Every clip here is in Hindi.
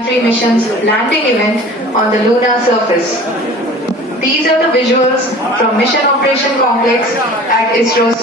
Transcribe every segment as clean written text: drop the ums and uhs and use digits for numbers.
Country mission's landing event on the lunar surface. These are the visuals from Mission Operation Complex at ISRO's.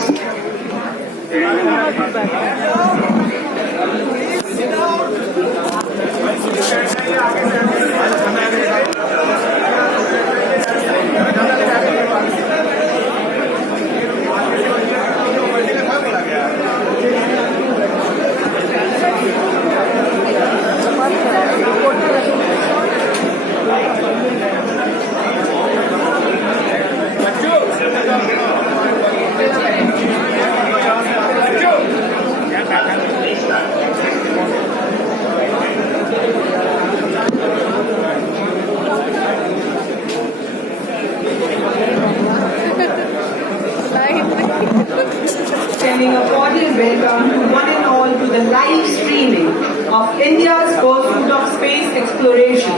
Sending a cordial welcome to one and all to the live streaming of India's pursuit of space exploration,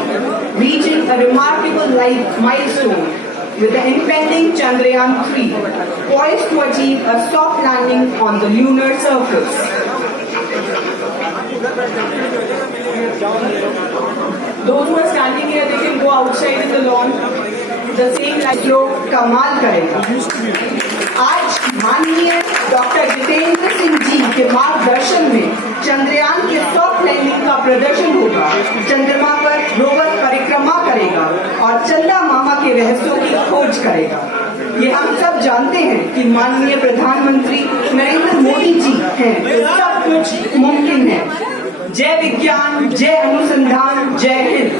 reaching a remarkable milestone with the impending Chandrayaan-3, poised to achieve a soft landing on the lunar surface. Those who are standing here, they can go outside in the lawn. The same like लोग कमाल करेगा. आज माननीय डॉक्टर जितेंद्र सिंह जी के मार्गदर्शन में चंद्रयान के सॉफ्ट लैंडिंग का प्रदर्शन होगा. चंद्रमा पर रोवर परिक्रमा करेगा और चंदा मामा के रहस्यों की खोज करेगा. ये हम सब जानते हैं कि माननीय प्रधानमंत्री नरेंद्र मोदी जी हैं तो सब कुछ मुमकिन है. जय विज्ञान, जय अनुसंधान, जय Hind.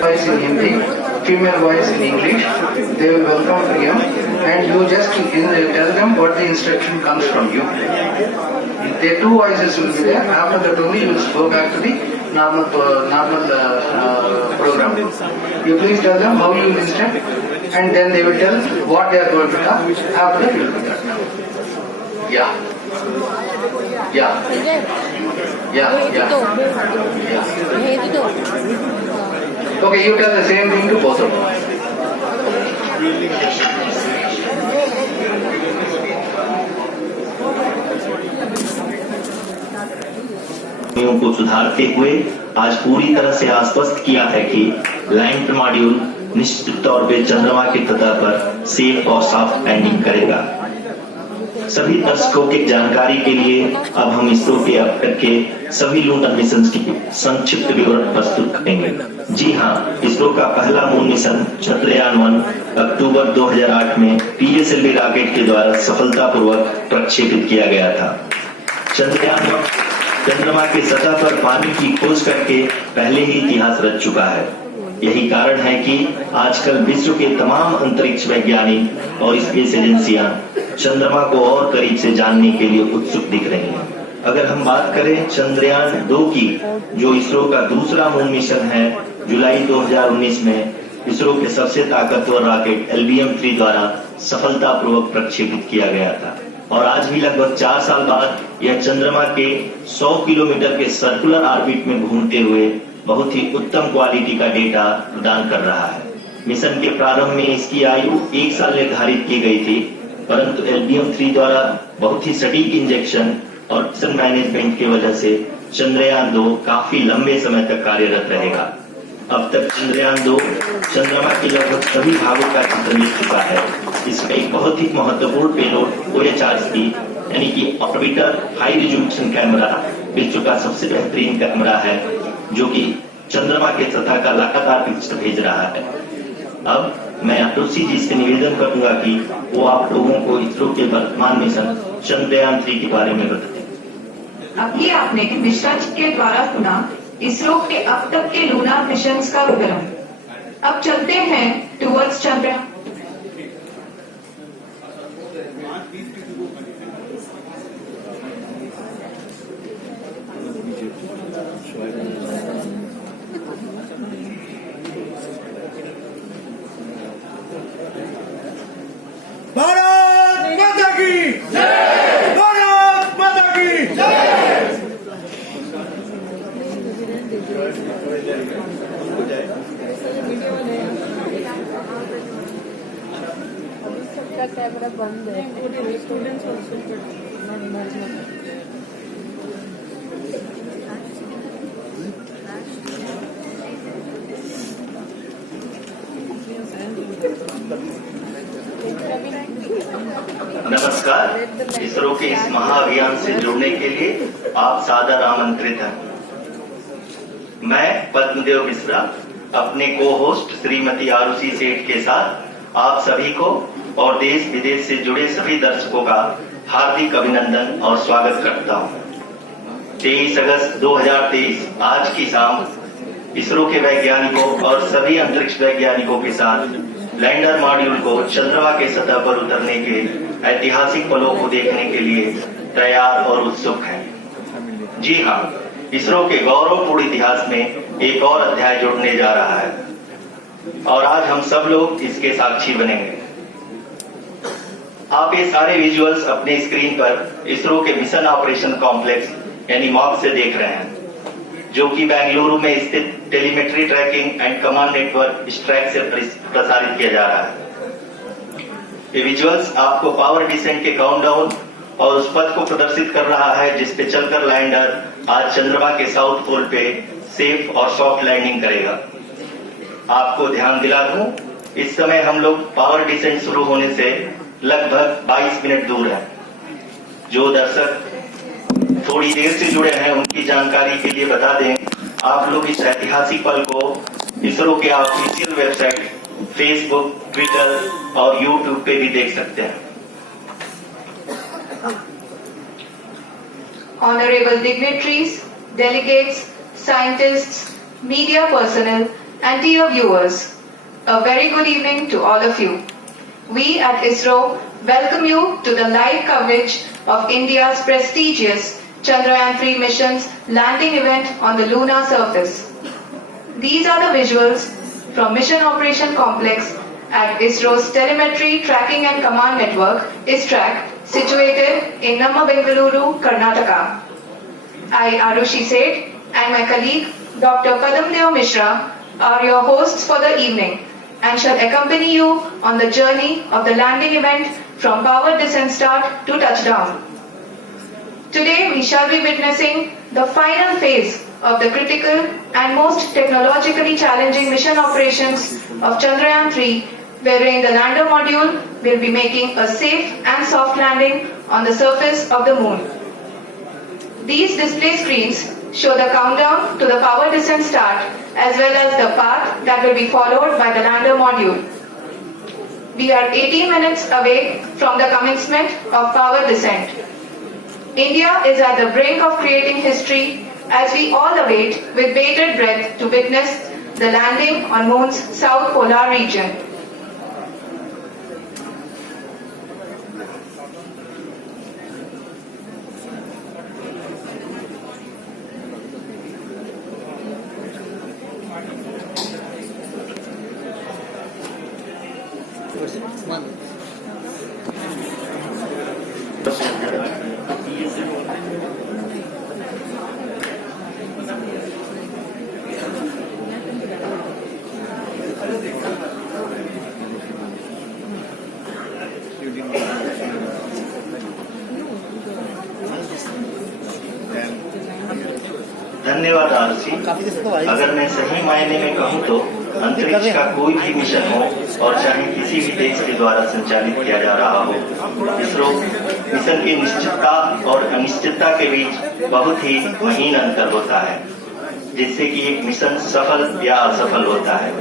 Voice in Hindi, female voice in English. They will welcome you, and you just tell them what the instruction comes from you. The two voices will be there. After that only you will go back to the normal program. You please tell them how you will instruct, and then they will tell what they are going to talk. After that you will do that. Yeah. Okay, you tell the same thing to both of them. को सुधारते हुए आज पूरी तरह से आश्वस्त किया है कि लैंड मॉड्यूल निश्चित तौर पे चंद्रमा की सतह पर सेफ और सॉफ्ट लैंडिंग करेगा. सभी दर्शकों की जानकारी के लिए अब हम इसरो के अब तक के सभी लूनर मिशन की संक्षिप्त विवरण प्रस्तुत करेंगे. जी हां, इसरो का पहला मून मिशन चंद्रयान-1 अक्टूबर 2008 में पीएसएलवी रॉकेट के द्वारा सफलतापूर्वक प्रक्षेपित किया गया था. चंद्रयान-1 चंद्रमा की सतह पर पानी की खोज करके पहले ही इतिहास रच चुका है. यही कारण है कि आजकल विश्व के तमाम अंतरिक्ष वैज्ञानिक और स्पेस एजेंसियां चंद्रमा को और करीब से जानने के लिए उत्सुक दिख रही हैं. अगर हम बात करें चंद्रयान-2 की, जो इसरो का दूसरा मून मिशन है, जुलाई 2019 में इसरो के सबसे ताकतवर रॉकेट LBM-3 द्वारा सफलतापूर्वक प्रक्षेपित किया गया था. और आज भी लगभग 4 साल बाद यह चंद्रमा के 100 किलोमीटर के सर्कुलर ऑर्बिट में घूमते हुए बहुत ही उत्तम क्वालिटी का डेटा प्रदान कर रहा है. मिशन के प्रारंभ में इसकी आयु 1 साल निर्धारित की गई थी, परंतु LBM-3 द्वारा बहुत ही सटीक इंजेक्शन और मिशन मैनेजमेंट की वजह से चंद्रयान-2 काफी लंबे समय तक कार्यरत रहेगा. अब तक चंद्रयान-2 चंद्रमा के लगभग सभी भागों का चित्र ले चुका है. इसमें एक बहुत ही महत्वपूर्ण पेलोड OHRC यानी कि ऑर्बिटर हाई रिजोल्यूशन कैमरा विश्व का सबसे बेहतरीन कैमरा है, जो कि चंद्रमा के सतह का लगातार पिक्चर भेज रहा है. अब मैं तुलसी जी से निवेदन करूंगा कि वो आप लोगों को इसरो के वर्तमान मिशन चंद्रयान-3 के बारे में बताएं. अभी आपने मिश्रा जी के द्वारा सुना इसरो के अब तक के लूनर मिशंस का विवरण. अब चलते हैं टुवर्ड्स चंद्रयान. भारत माता की जय! भारत माता की जय! का कैमरा बंद है। नमस्कार। इसरो के इस महाअभियान से जुड़ने के लिए आप सादर आमंत्रित हैं। मैं पद्मदेव मिश्रा अपने को होस्ट श्रीमती आरुषि सेठ के साथ आप सभी को और देश विदेश से जुड़े सभी दर्शकों का हार्दिक अभिनंदन और स्वागत करता हूं। 23 अगस्त 2023 आज की शाम इसरो के वैज्ञानिकों और सभी अंतरिक्ष वैज्ञानिकों के साथ लैंडर मॉड्यूल को चंद्रमा के सतह पर उतरने के ऐतिहासिक पलों को देखने के लिए तैयार और उत्सुक हैं। जी हाँ, इसरो के गौरवपूर्ण इतिहास में एक और अध्याय जुड़ने जा रहा है और आज हम सब लोग इसके साक्षी बनेंगे। आप ये सारे विजुअल्स अपने स्क्रीन पर इसरो के मिशन ऑपरेशन कॉम्प्लेक्स यानी मॉक से देख रहे हैं, जो कि बेंगलुरु में स्थित telemetry tracking and command network ISTRAC से प्रसारित किया जा रहा है। ये विजुअल्स आपको पावर डिसेंट के काउंटडाउन और उस पथ को प्रदर्शित कर रहा है जिस पे चलकर लैंडर आज चंद्रमा के साउथ पोल पे सेफ और सॉफ्ट लैंडिंग करेगा। आपको ध्यान दिला दूं, इस समय हम लोग पावर डिसेंट शुरू होने से लगभग 22 मिनट दूर है। जो दर्शक थोड़ी देर से जुड़े हैं उनकी जानकारी के लिए बता दें, आप लोग इस ऐतिहासिक पल को इसरो के ऑफिशियल वेबसाइट, फेसबुक, ट्विटर और यूट्यूब पे भी देख सकते हैं। Honorable dignitaries, delegates, scientists, media personnel, and dear viewers, a very good evening to all of you. We at ISRO welcome you to the live coverage of India's prestigious Chandrayaan-3 mission's landing event on the lunar surface. These are the visuals from Mission Operation Complex at ISRO's Telemetry Tracking and Command Network, ISTRAC, situated in Namma, Bengaluru, Karnataka. I, Arushi Seth, and my colleague, Dr. Padamdev Mishra, are your hosts for the evening and shall accompany you on the journey of the landing event from power descent start to touchdown. Today, we shall be witnessing the final phase of the critical and most technologically challenging mission operations of Chandrayaan-3, wherein the lander module will be making a safe and soft landing on the surface of the moon. These display screens show the countdown to the power descent start as well as the path that will be followed by the lander module. We are 18 minutes away from the commencement of power descent. India is at the brink of creating history as we all await with bated breath to witness the landing on Moon's south polar region. धन्यवाद आरुषि। अगर मैं सही मायने में कहूँ तो अंतरिक्ष का कोई भी मिशन हो और चाहे किसी भी देश के द्वारा संचालित किया जा रहा हो, इसरो मिशन की निश्चितता और अनिश्चितता के बीच बहुत ही महीन अंतर होता है, जिससे कि एक मिशन सफल या असफल होता है।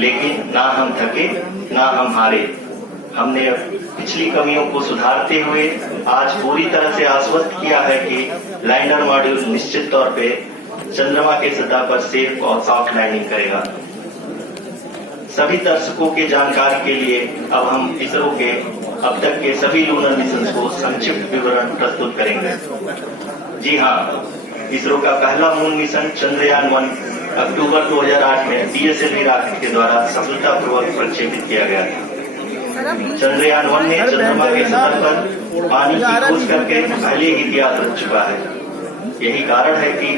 लेकिन ना हम थके ना हम हारे। हमने पिछली कमियों को सुधारते हुए आज पूरी तरह से आश्वस्त किया है कि लैंडर मॉड्यूल निश्चित तौर पे चंद्रमा के सतह पर सेफ और सॉफ्ट लैंडिंग करेगा। सभी दर्शकों के जानकारी के लिए अब हम इसरो के अब तक के सभी लूनर मिशन को संक्षिप्त विवरण प्रस्तुत करेंगे। जी हाँ, इसरो का पहला मून मिशन चंद्रयान-1 अक्टूबर 2008 में PSLV रॉकेट के द्वारा सफलतापूर्वक प्रक्षेपित किया गया था। चंद्रयान-1 ने चंद्रमा के सतह पर पानी की खोज करके पहले ही इतिहास रच चुका है। यही कारण है कि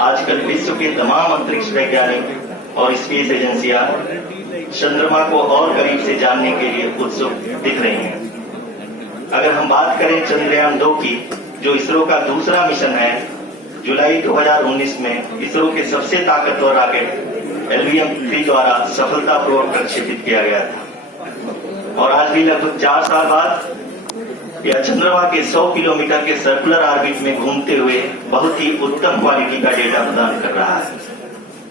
आजकल विश्व के तमाम अंतरिक्ष वैज्ञानिक और स्पेस एजेंसियां चंद्रमा को और करीब से जानने के लिए उत्सुक दिख रहे हैं। अगर हम बात करें चंद्रयान 2 की, जो इसरो का दूसरा मिशन है, जुलाई 2019 में इसरो के सबसे ताकतवर रॉकेट LVM-3 द्वारा सफलतापूर्वक प्रक्षेपित किया गया था और आज भी लगभग 4 साल बाद यह चंद्रमा के 100 किलोमीटर के सर्कुलर ऑर्बिट में घूमते हुए बहुत ही उत्तम क्वालिटी का डेटा प्रदान कर रहा है।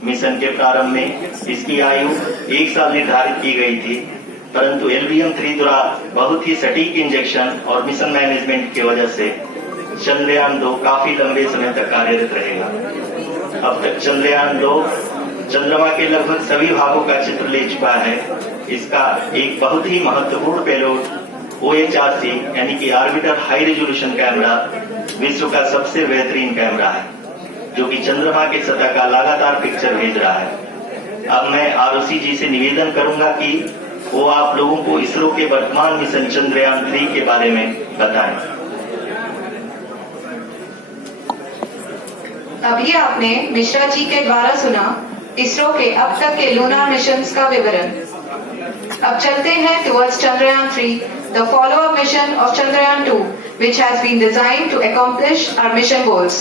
मिशन के प्रारंभ में इसकी आयु 1 साल निर्धारित की गई थी, परंतु LVM-3 द्वारा बहुत ही सटीक इंजेक्शन और मिशन मैनेजमेंट की वजह से चंद्रयान 2 काफी लंबे समय तक कार्यरत रहेगा। अब तक चंद्रयान 2 चंद्रमा के लगभग सभी भागों का चित्र ले चुका है। इसका एक बहुत ही महत्वपूर्ण पेलोड OHRC यानी कि ऑर्बिटर हाई रेजोल्यूशन कैमरा विश्व का सबसे बेहतरीन कैमरा है, जो कि चंद्रमा के सतह का लगातार पिक्चर भेज रहा है। अब मैं ROC जी से निवेदन करूंगा कि वो आप लोगों को इसरो के वर्तमान मिशन चंद्रयान 3 के बारे में बताएं। अभी आपने मिश्रा जी के द्वारा सुना इसरो के अब तक के लूनार मिशंस का विवरण। अब चलते हैं towards Chandrayaan 3, the follow-up mission of Chandrayaan 2, which has been designed to accomplish our mission goals.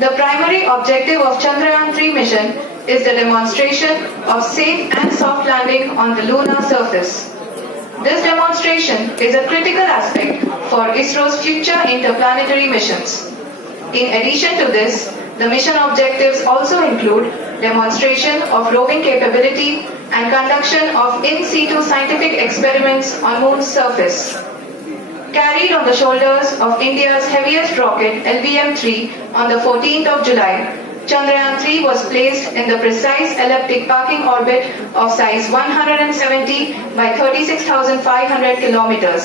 The primary objective of Chandrayaan 3 mission is the demonstration of safe and soft landing on the lunar surface. This demonstration is a critical aspect for ISRO's future interplanetary missions. In addition to this, the mission objectives also include demonstration of roving capability and conduction of in situ scientific experiments on Moon's surface. Carried on the shoulders of India's heaviest rocket LVM-3 on the 14th of July, Chandrayaan 3 was placed in the precise elliptic parking orbit of size 170 by 36,500 kilometers.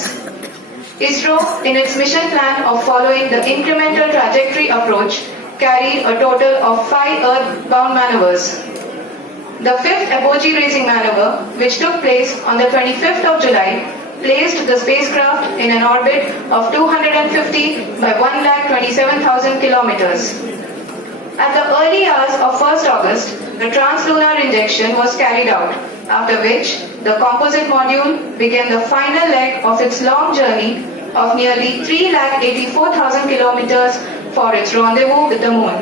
ISRO, in its mission plan of following the incremental trajectory approach, carried a total of 5 earthbound maneuvers. The fifth apogee raising maneuver, which took place on the 25th of July, placed the spacecraft in an orbit of 250 by 1,27,000 kilometers. At the early hours of 1st August, the translunar injection was carried out, after which the composite module began the final leg of its long journey of nearly 3,84,000 kilometers for its rendezvous with the Moon.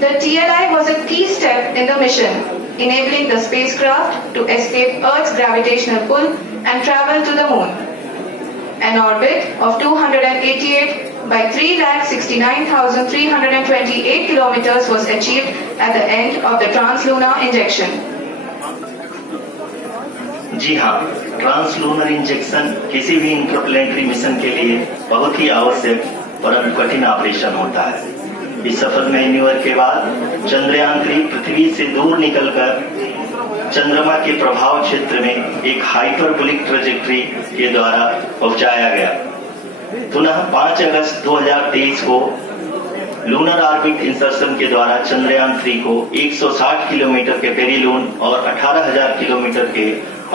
The TLI was a key step in the mission, enabling the spacecraft to escape Earth's gravitational pull and travel to the Moon. An orbit of 288 by 3,69,328 kilometers was achieved at the end of the translunar injection. जी हाँ, ट्रांसलूनर इंजेक्शन किसी भी इंटरप्लेनेटरी मिशन के लिए बहुत ही आवश्यक परंतु कठिन ऑपरेशन होता है। इस सफल मैन्यूवर के बाद चंद्रयान 3 पृथ्वी से दूर निकलकर चंद्रमा के प्रभाव क्षेत्र में एक हाइपरबोलिक ट्रेजेक्टरी के द्वारा पहुंचाया गया। पुनः 5 अगस्त 2023 को लूनर ऑर्बिट इंसर्शन के द्वारा चंद्रयान 3 को 160 किलोमीटर के पेरिलून और 18,000 किलोमीटर के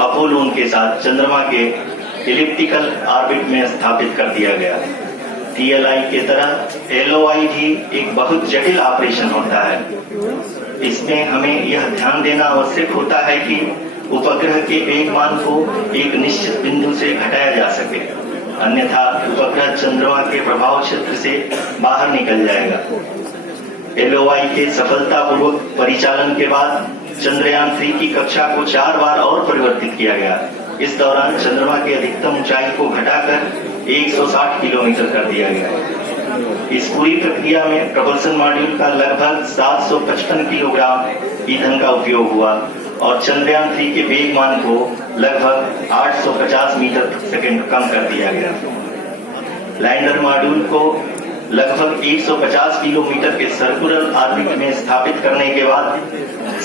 अपोलून के साथ चंद्रमा के इलिप्टिकल ऑर्बिट में स्थापित कर दिया गया। TLI के तरह LOI भी एक बहुत जटिल ऑपरेशन होता है। इसमें हमें यह ध्यान देना आवश्यक होता है कि उपग्रह के वेगमान को एक निश्चित बिंदु से घटाया जा सके, अन्यथा उपग्रह चंद्रमा के प्रभाव क्षेत्र से बाहर निकल जाएगा। LOI के सफलतापूर्वक परिचालन के बाद चंद्रयान 3 की कक्षा को 4 बार और परिवर्तित किया गया। इस दौरान चंद्रमा की अधिकतम ऊंचाई को घटाकर 160 किलोमीटर कर दिया गया। इस पूरी प्रक्रिया में प्रपल्सन मॉड्यूल का लगभग 755 किलोग्राम ईंधन का उपयोग हुआ और चंद्रयान 3 के वेगमान को लगभग 850 मीटर प्रति सेकंड कम कर दिया गया। लैंडर मॉड्यूल को लगभग 150 किलोमीटर के सर्कुलर ऑर्बिट में स्थापित करने के बाद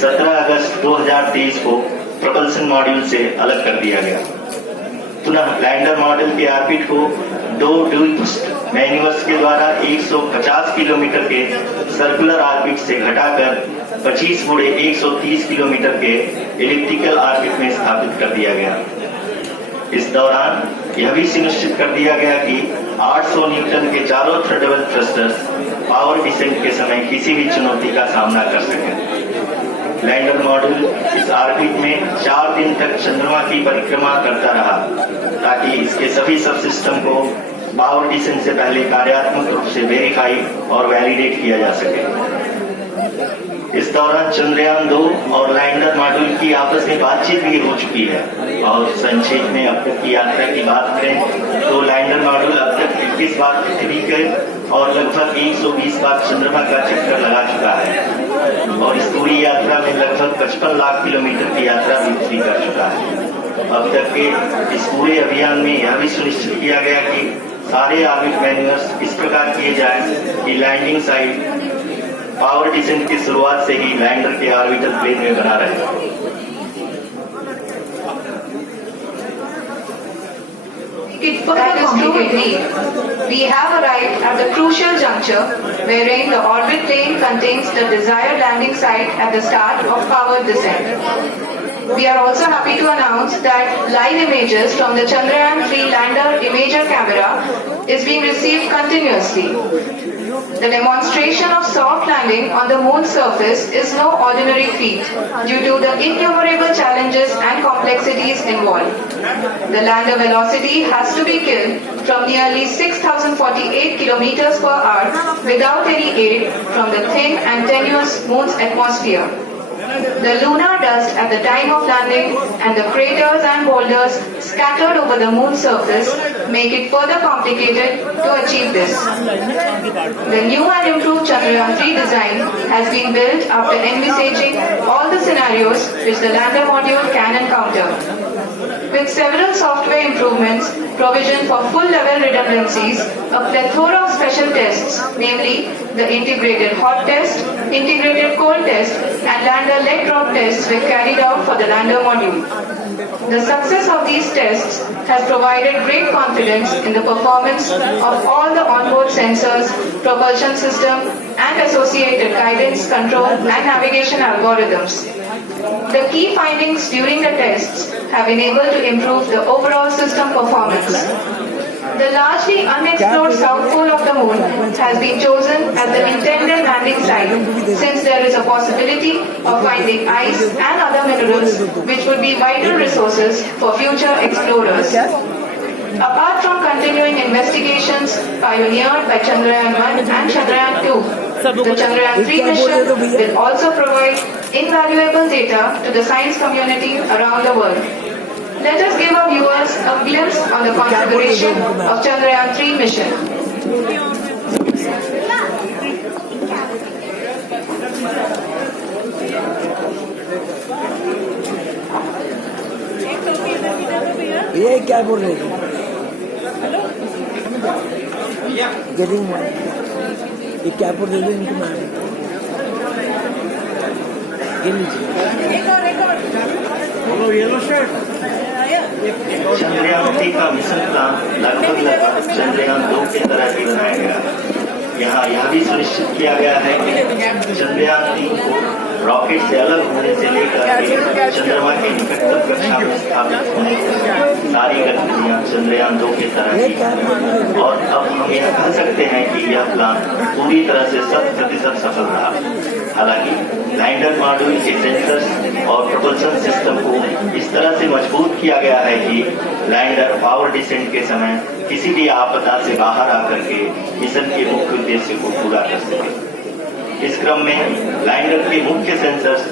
17 अगस्त 2023 को प्रपल्सन मॉड्यूल से अलग कर दिया गया। पुनः लैंडर मॉडल के ऑर्बिट को 2 ड्यूस्ट मैन्यूवर्स के द्वारा 150 किलोमीटर के सर्कुलर ऑर्बिट से घटाकर 25 गुणे 130 किलोमीटर के इलिप्टिकल ऑर्बिट में स्थापित कर दिया गया। इस दौरान यह भी सुनिश्चित कर दिया गया कि 800 न्यूटन के चारों थ्रेडेबल थ्रस्टर्स पावर डिसेंट के समय किसी भी चुनौती का सामना कर सकें। लैंडर मॉड्यूल इस ऑर्बिट में 4 दिन तक चंद्रमा की परिक्रमा करता रहा ताकि इसके सभी सब सिस्टम को पावर डिसेंट से पहले कार्यात्मक रूप से वेरीफाई और वैलिडेट किया जा सके। इस दौरान चंद्रयान 2 और लैंडर मॉड्यूल की आपस में बातचीत भी हो चुकी है। और संक्षेप में अब तक की यात्रा की बात करें तो लैंडर मॉड्यूल अब तक 21 बार पृथ्वी के और लगभग 120 बार चंद्रमा का चक्कर लगा चुका है और इस पूरी यात्रा में लगभग 55 लाख किलोमीटर की यात्रा भी पूरी कर चुका है। अब तक के इस पूरे अभियान में यह भी सुनिश्चित किया गया कि सारे ऑर्बिट मैन्यूअर्स इस प्रकार किए जाएं कि लैंडिंग साइट पावर डिसेंट की शुरुआत से ही लैंडर के ऑर्बिटल प्लेन में बना रहे। That is true indeed. We have arrived at the crucial juncture wherein the orbit plane contains the desired landing site at the start of powered descent. We are also happy to announce that live images from the Chandrayaan 3 lander imager camera is being received continuously. The demonstration of soft landing on the moon's surface is no ordinary feat due to the innumerable challenges and complexities involved. The lander velocity has to be killed from nearly 6,048 kilometers per hour without any aid from the thin and tenuous moon's atmosphere. The lunar dust at the time of landing and the craters and boulders scattered over the moon's surface make it further complicated to achieve this. The new and improved Chandrayaan 3 design has been built after envisaging all the scenarios which the lander module can encounter. With several software improvements, provision for full-level redundancies, a plethora of special tests, namely the integrated hot test, integrated cold test, and lander leg drop tests were carried out for the lander module. The success of these tests has provided great confidence in the performance of all the onboard sensors, propulsion system, and associated guidance, control, and navigation algorithms. The key findings during the tests have enabled to improve the overall system performance. The largely unexplored south pole of the moon has been chosen as the intended landing site since there is a possibility of finding ice and other minerals which would be vital resources for future explorers. Apart from continuing investigations pioneered by Chandrayaan 1 and Chandrayaan 2, the Chandrayaan 3 mission will also provide invaluable data to the science community around the world. Let us give our viewers a glimpse on the configuration of Chandrayaan 3 mission. ये क्या बोल रहे थे? गेटिंग ये क्या बोल रहे थे इनको मैम? चंद्रयान 3 का मिशन प्लान लगभग चंद्रयान 2 की तरह ही बनाया गया। यहाँ यह भी सुनिश्चित किया गया है कि चंद्रयान 3 को रॉकेट से अलग होने से लेकर चंद्रमा के निकटतम कक्षा में स्थापित होने तक सारी गतिविधियां चंद्रयान 2 की तरह ही। और अब हम यह कह सकते हैं कि यह प्लान पूरी तरह से 100% सफल रहा। हालांकि लैंडर मॉड्यूल के सेंसर्स और प्रोपल्शन सिस्टम को इस तरह से मजबूत किया गया है कि लैंडर पावर डिसेंट के समय किसी भी आपदा से बाहर आकर के मिशन के मुख्य उद्देश्य को पूरा कर सके। इस क्रम में लैंडर के मुख्य सेंसर्स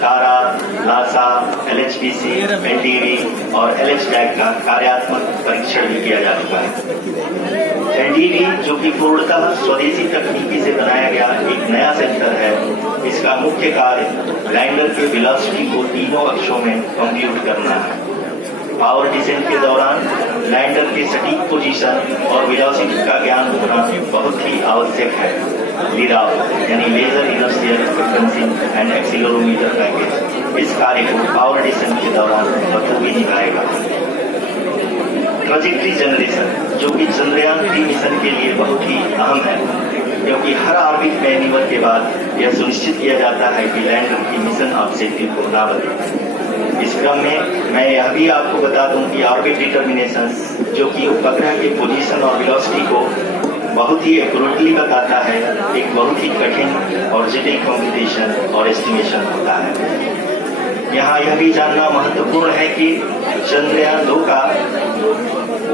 कारा, नासा, LHPC, NDV और LHDAC का कार्यात्मक परीक्षण भी किया जा चुका है। NDV जो कि पूर्णतः स्वदेशी तकनीकी से बनाया गया एक नया सेंसर है, इसका मुख्य कार्य लैंडर के वेलोसिटी को तीनों अक्षों में कंप्यूट करना है। पावर डिसेंट के दौरान लैंडर के सटीक पोजीशन और वेलोसिटी का ज्ञान होना बहुत ही आवश्यक है। लिडार यानी laser inertial frequency and accelerometer package इस कार्य को पावर डिसेंट के दौरान बखूबी निभाएगा। ट्रैजेक्टरी जनरेशन जो कि चंद्रयान 3 मिशन के लिए बहुत ही अहम है, क्योंकि हर ऑर्बिट मैन्यूवर के बाद यह सुनिश्चित किया जाता है कि लैंडर की मिशन ऑब्जेक्टिव को ना बदले। इस क्रम में मैं यह भी आपको बता दूं कि ऑर्बिट डिटर्मिनेशन जो कि उपग्रह के पोजीशन और वेलोसिटी को बहुत ही एक्यूरेटली बताता है। एक बहुत ही कठिन और जटिल कंप्यूटेशन और एस्टिमेशन होता है। यहाँ यह भी जानना महत्वपूर्ण है कि चंद्रयान 2 का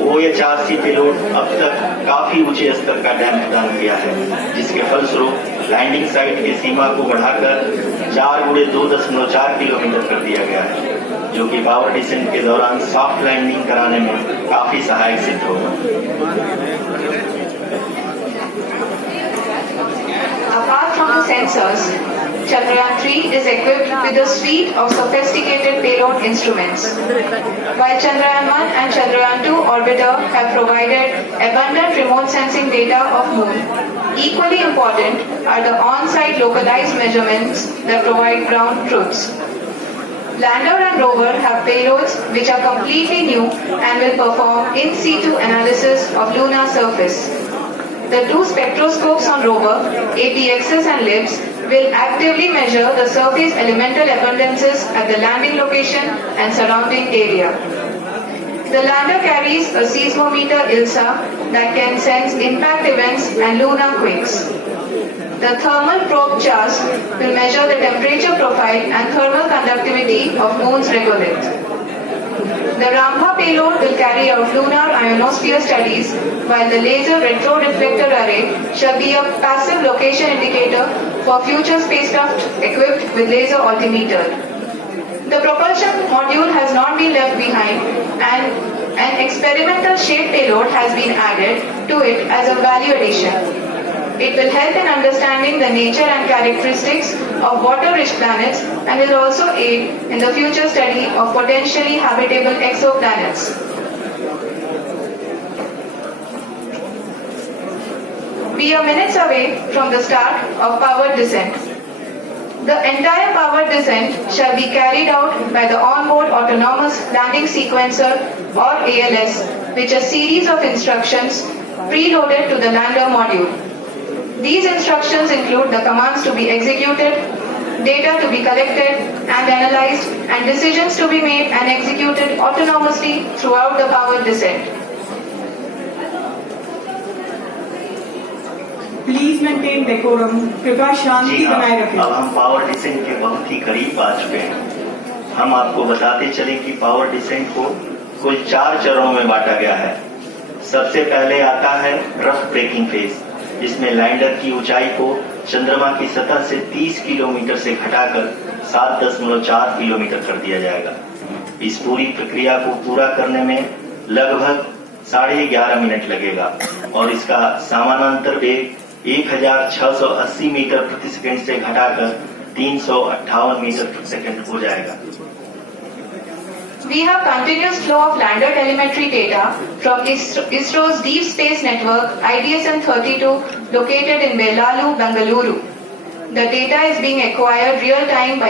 OHRC पेलोड अब तक काफी ऊंचे स्तर का डैम प्रदान किया है, जिसके फलस्वरूप लैंडिंग साइट की सीमा को बढ़ाकर 4x2.4 किलोमीटर कर दिया गया है, जो कि पावर डिसेंट के दौरान सॉफ्ट लैंडिंग कराने में काफी सहायक सिद्ध होगा। Apart from the sensors, Chandrayaan 3 is equipped with a suite of sophisticated payload instruments. While Chandrayaan 1 and Chandrayaan 2 orbiter have provided abundant remote sensing data of Moon, equally important are the on-site localized measurements that provide ground truths. Lander and rover have payloads which are completely new and will perform in situ analysis of lunar surface. The two spectroscopes on rover, APXS and LIBS, will actively measure the surface elemental abundances at the landing location and surrounding area. The lander carries a seismometer ILSA that can sense impact events and lunar quakes. The thermal probe CHARS will measure the temperature profile and thermal conductivity of Moon's regolith. The Rambha payload will carry out lunar ionosphere studies, while the laser retroreflector array shall be a passive location indicator for future spacecraft equipped with laser altimeter. The propulsion module has not been left behind, and an experimental shape payload has been added to it as a value addition. It will help in understanding the nature and characteristics of water-rich planets and will also aid in the future study of potentially habitable exoplanets. We are minutes away from the start of powered descent. The entire powered descent shall be carried out by the onboard autonomous landing sequencer or ALS, which is a series of instructions preloaded to the lander module. These instructions include the commands to be executed, data to be collected and analyzed, and decisions to be made and executed autonomously throughout the powered descent. Please maintain decorum, कृपया शांति जी हाँ, बनाए रखें। अब हम पावर डिसेंट के बहुत ही करीब आ चुके हैं। हम आपको बताते चले कि पावर डिसेंट को कुल 4 चरणों में बांटा गया है। सबसे पहले आता है रफ ब्रेकिंग फेज, जिसमें लैंडर की ऊंचाई को चंद्रमा की सतह से 30 किलोमीटर से घटाकर 7.4 किलोमीटर कर दिया जाएगा। इस पूरी प्रक्रिया को पूरा करने में लगभग 11.5 मिनट लगेगा और इसका समानांतर वेग 1680 मीटर प्रति सेकंड से घटाकर 358 मीटर प्रति सेकंड हो जाएगा। We have continuous flow of lander telemetry data from ISRO's Deep Space Network IDSN-32 located in Belalu, Bengaluru. The data is being acquired real time by